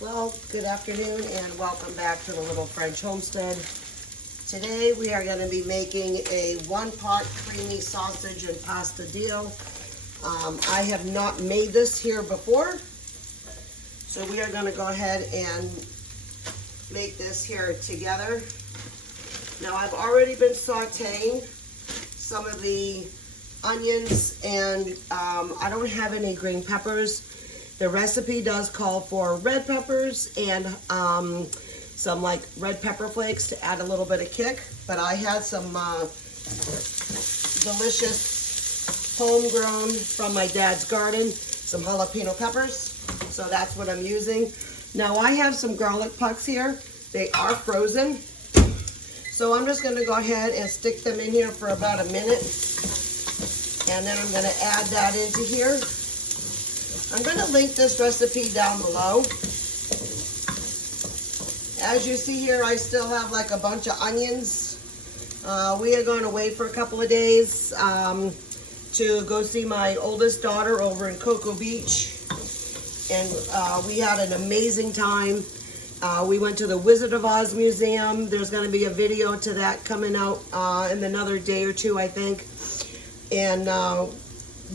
Well, good afternoon and welcome back to the Little French Homestead. Today we are going to be making a one-pot creamy sausage and pasta deal. I have not made this here before, so we are going to go ahead and make this here together. Now I've already been sauteing some of the onions and I don't have any green peppers. The recipe does call for red peppers and some like red pepper flakes to add a little bit of kick. But I had some delicious homegrown from my dad's garden, some jalapeno peppers. So that's what I'm using. Now I have some garlic pucks here. They are frozen. So I'm just gonna go ahead and stick them in here for about a minute. And then I'm gonna add that into here. I'm going to link this recipe down below. As you see here, I still have like a bunch of onions. We are going to wait for a couple of days to go see my oldest daughter over in Cocoa Beach. And we had an amazing time. We went to the Wizard of Oz Museum. There's going to be a video to that coming out in another day or two, I think. And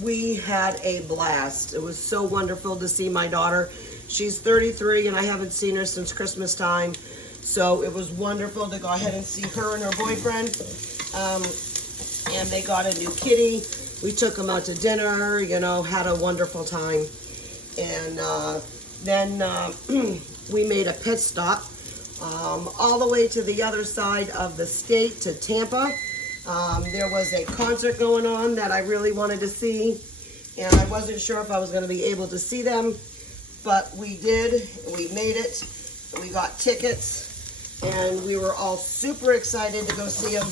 we had a blast. It was so wonderful to see my daughter. She's 33 and I haven't seen her since Christmas time. So it was wonderful to go ahead and see her and her boyfriend. And they got a new kitty. We took them out to dinner, you know, had a wonderful time. And then we made a pit stop all the way to the other side of the state to Tampa. There was a concert going on that I really wanted to see, and I wasn't sure if I was going to be able to see them, but we did. We made it. We got tickets, and we were all super excited to go see them.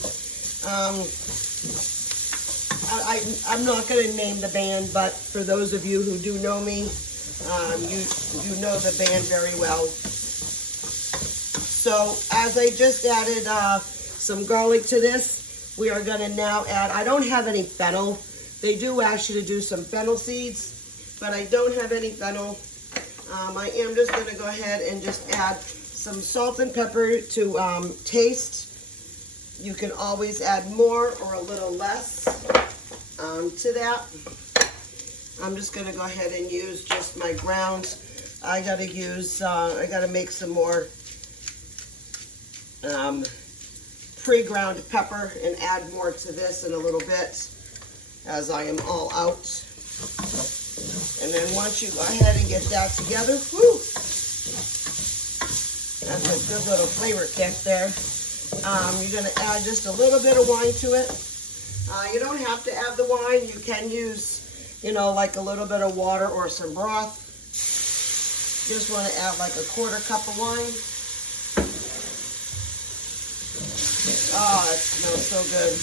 I'm not going to name the band, but for those of you who do know me, you know the band very well. So as I just added some garlic to this, we are going to now add, I don't have any fennel. They do ask you to do some fennel seeds, but I don't have any fennel. I am just going to go ahead and just add some salt and pepper to taste. You can always add more or a little less to that. I'm just going to go ahead and use just my ground. I got to make some more pre-ground pepper and add more to this in a little bit as I am all out. And then once you go ahead and get that together, whoo, that's a good little flavor kick there. You're going to add just a little bit of wine to it. You don't have to add the wine. You can use, you know, like a little bit of water or some broth. Just want to add like a 1/4 cup of wine. Oh, that smells so good.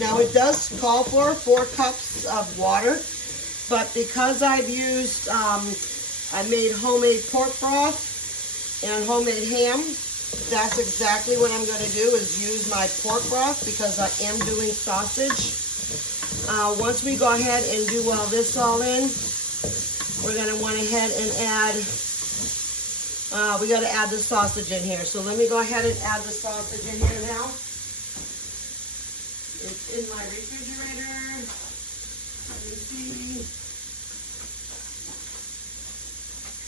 Now it does call for 4 cups of water, but because I've used, I made homemade pork broth and homemade ham, that's exactly what I'm going to do is use my pork broth because I am doing sausage. Once we go ahead and do all this all in, we're going to went ahead and add we got to add the sausage in here. So let me go ahead and add the sausage in here now. It's in my refrigerator. Let me see.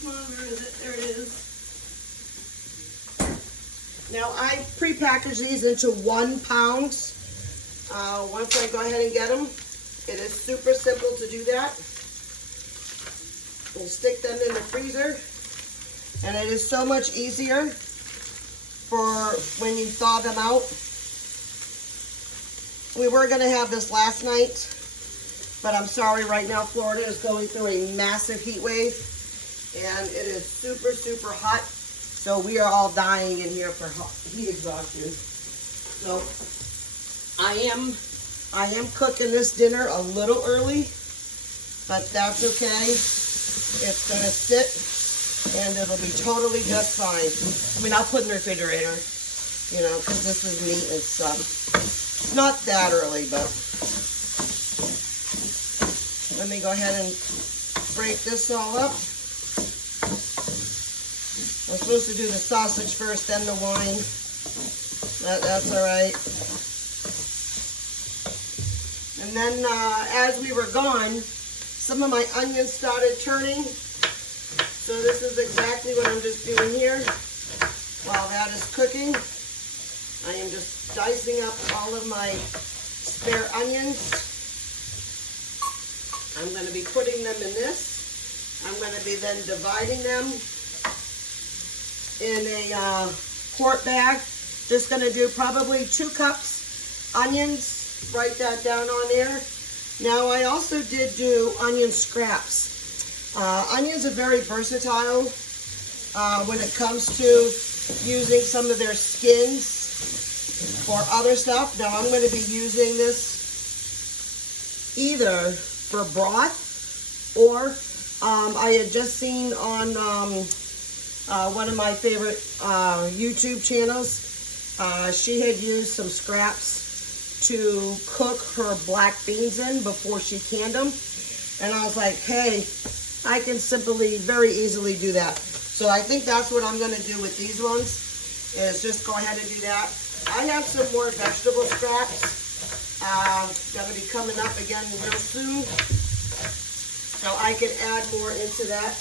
Come on, where is it? There it is. Now I pre-package these into 1 pound. Once I go ahead and get them, it is super simple to do that. We'll stick them in the freezer. And it is so much easier for when you thaw them out. We were going to have this last night, but I'm sorry, right now Florida is going through a massive heat wave, and it is super, super hot. So we are all dying in here for heat exhaustion. So I am cooking this dinner a little early, but that's okay. It's going to sit. And it'll be totally just fine. I mean, I'll put in the refrigerator, you know, because this is meat and stuff. It's not that early, but let me go ahead and break this all up. I'm supposed to do the sausage first, then the wine. That's all right. And then as we were gone, some of my onions started turning. So this is exactly what I'm just doing here. While that is cooking, I am just dicing up all of my spare onions. I'm going to be putting them in this. I'm going to be then dividing them in a quart bag. Just going to do probably 2 cups onions. Write that down on there. Now I also did do onion scraps. Onions are very versatile when it comes to using some of their skins for other stuff. Now I'm going to be using this either for broth or I had just seen on one of my favorite YouTube channels, she had used some scraps to cook her black beans in before she canned them. And I was like, hey, I can simply, very easily do that. So I think that's what I'm going to do with these ones, is just go ahead and do that. I have some more vegetable scraps going to be coming up again real soon. So I can add more into that.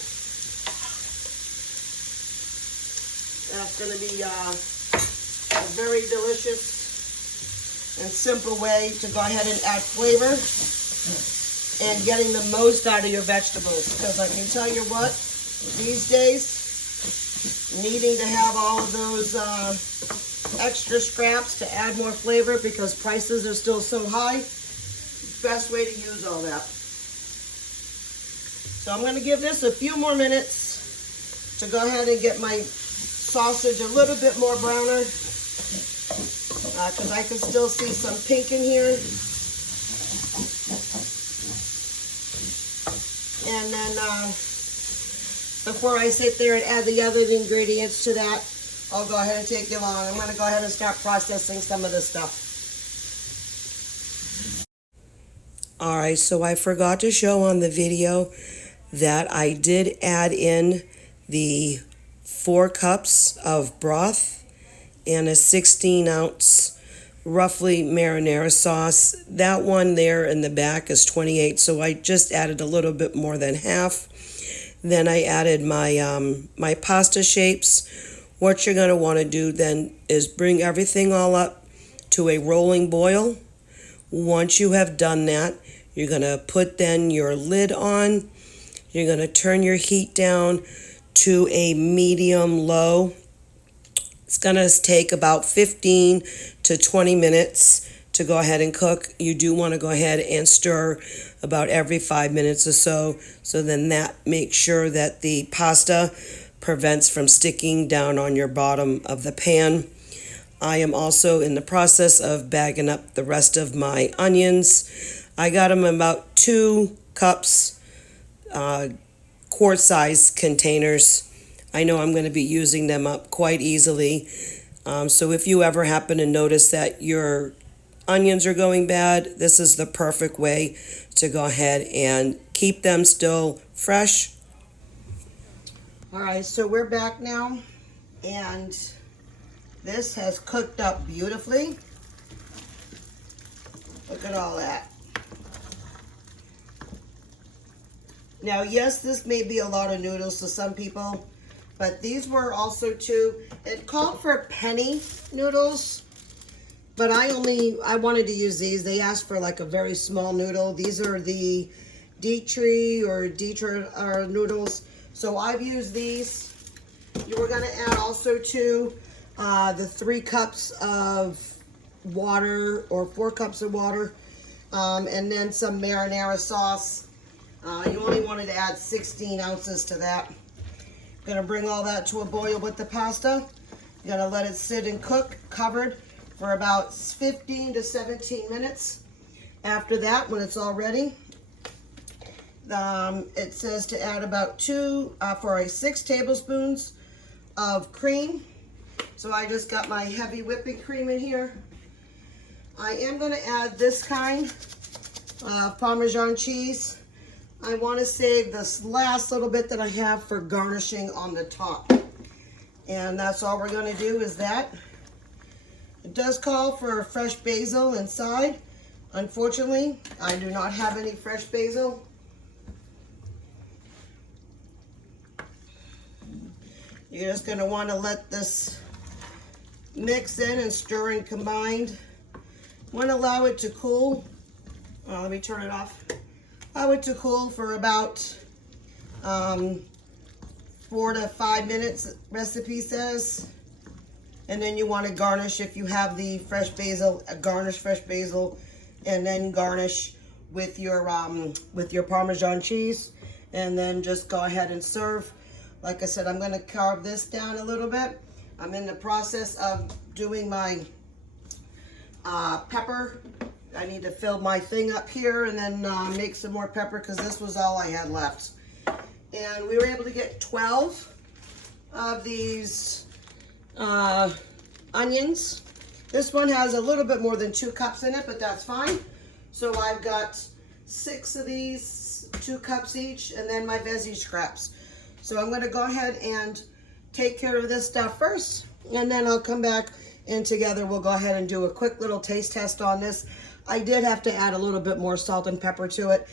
That's going to be a very delicious and simple way to go ahead and add flavor and getting the most out of your vegetables. Because I can tell you what, these days, needing to have all of those extra scraps to add more flavor because prices are still so high, best way to use all that. So I'm going to give this a few more minutes to go ahead and get my sausage a little bit more browner, because I can still see some pink in here. And then before I sit there and add the other ingredients to that, I'll go ahead and take you along. I'm going to go ahead and start processing some of this stuff. Alright, so I forgot to show on the video that I did add in the 4 cups of broth and a 16-ounce roughly marinara sauce. That one there in the back is 28, so I just added a little bit more than half. Then I added my my pasta shapes. What you're going to want to do then is bring everything all up to a rolling boil. Once you have done that, you're going to put then your lid on. You're going to turn your heat down to a medium-low. It's going to take about 15 to 20 minutes to go ahead and cook. You do want to go ahead and stir about every 5 minutes or so. So then that makes sure that the pasta prevents from sticking down on your bottom of the pan. I am also in the process of bagging up the rest of my onions. I got them in about 2 cups, quart-size containers. I know I'm going to be using them up quite easily. So if you ever happen to notice that your onions are going bad, this is the perfect way to go ahead and keep them still fresh. All right, so we're back now, and this has cooked up beautifully. Look at all that. Now, yes, this may be a lot of noodles to some people, but these were also too, it called for penny noodles, but I wanted to use these. They asked for like a very small noodle. These are the Dietra noodles. So I've used these. You were gonna add also to the 3 cups of water or 4 cups of water, and then some marinara sauce. You only wanted to add 16 ounces to that. Gonna bring all that to a boil with the pasta. You're gonna let it sit and cook covered for about 15 to 17 minutes. After that, when it's all ready, it says to add about 6 tablespoons of cream. So I just got my heavy whipping cream in here. I am gonna add this kind of Parmesan cheese. I want to save this last little bit that I have for garnishing on the top. And that's all we're going to do is that. It does call for fresh basil inside. Unfortunately, I do not have any fresh basil. You're just going to want to let this mix in and stir and combine. Want to allow it to cool. Let me turn it off. Allow it to cool for about 4 to 5 minutes, recipe says. And then you want to garnish if you have the fresh basil, garnish fresh basil, and then garnish with your Parmesan cheese, and then just go ahead and serve. Like I said, I'm going to carve this down a little bit. I'm in the process of doing my pepper. I need to fill my thing up here and then make some more pepper because this was all I had left. And we were able to get 12 of these onions. This one has a little bit more than 2 cups in it, but that's fine. So I've got 6 of these, 2 cups each, and then my veggie scraps. So I'm going to go ahead and take care of this stuff first, and then I'll come back and together we'll go ahead and do a quick little taste test on this. I did have to add a little bit more salt and pepper to it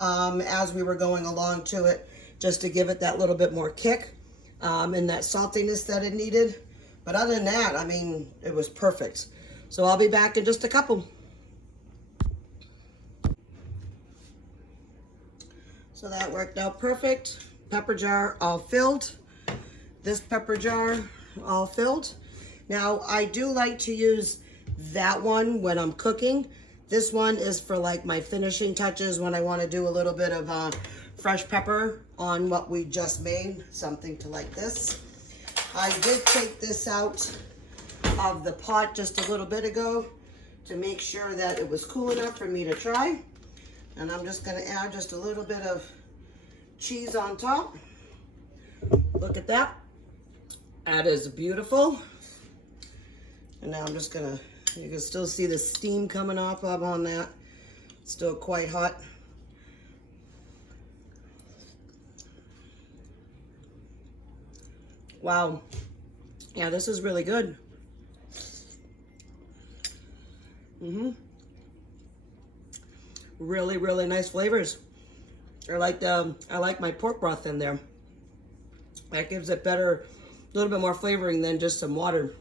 as we were going along to it, just to give it that little bit more kick and that saltiness that it needed. But other than that, I mean, it was perfect. So I'll be back in just a couple. So that worked out perfect. Pepper jar all filled. This pepper jar all filled. Now, I do like to use that one when I'm cooking. This one is for like my finishing touches when I want to do a little bit of fresh pepper on what we just made, something to like this. I did take this out of the pot just a little bit ago to make sure that it was cool enough for me to try. And I'm just going to add just a little bit of cheese on top. Look at that. That is beautiful. And now I'm just going to, you can still see the steam coming off of on that. It's still quite hot. Wow. Yeah, this is really good. Really, really nice flavors. I like my pork broth in there. That gives it better, a little bit more flavoring than just some water.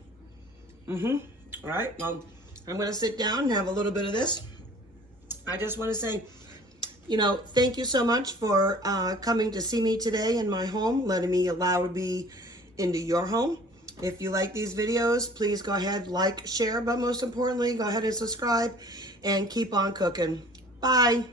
All right, well, I'm gonna sit down and have a little bit of this. I just wanna say, you know, thank you so much for coming to see me today in my home, letting me allow me into your home. If you like these videos, please go ahead, like, share, but most importantly, go ahead and subscribe and keep on cooking. Bye.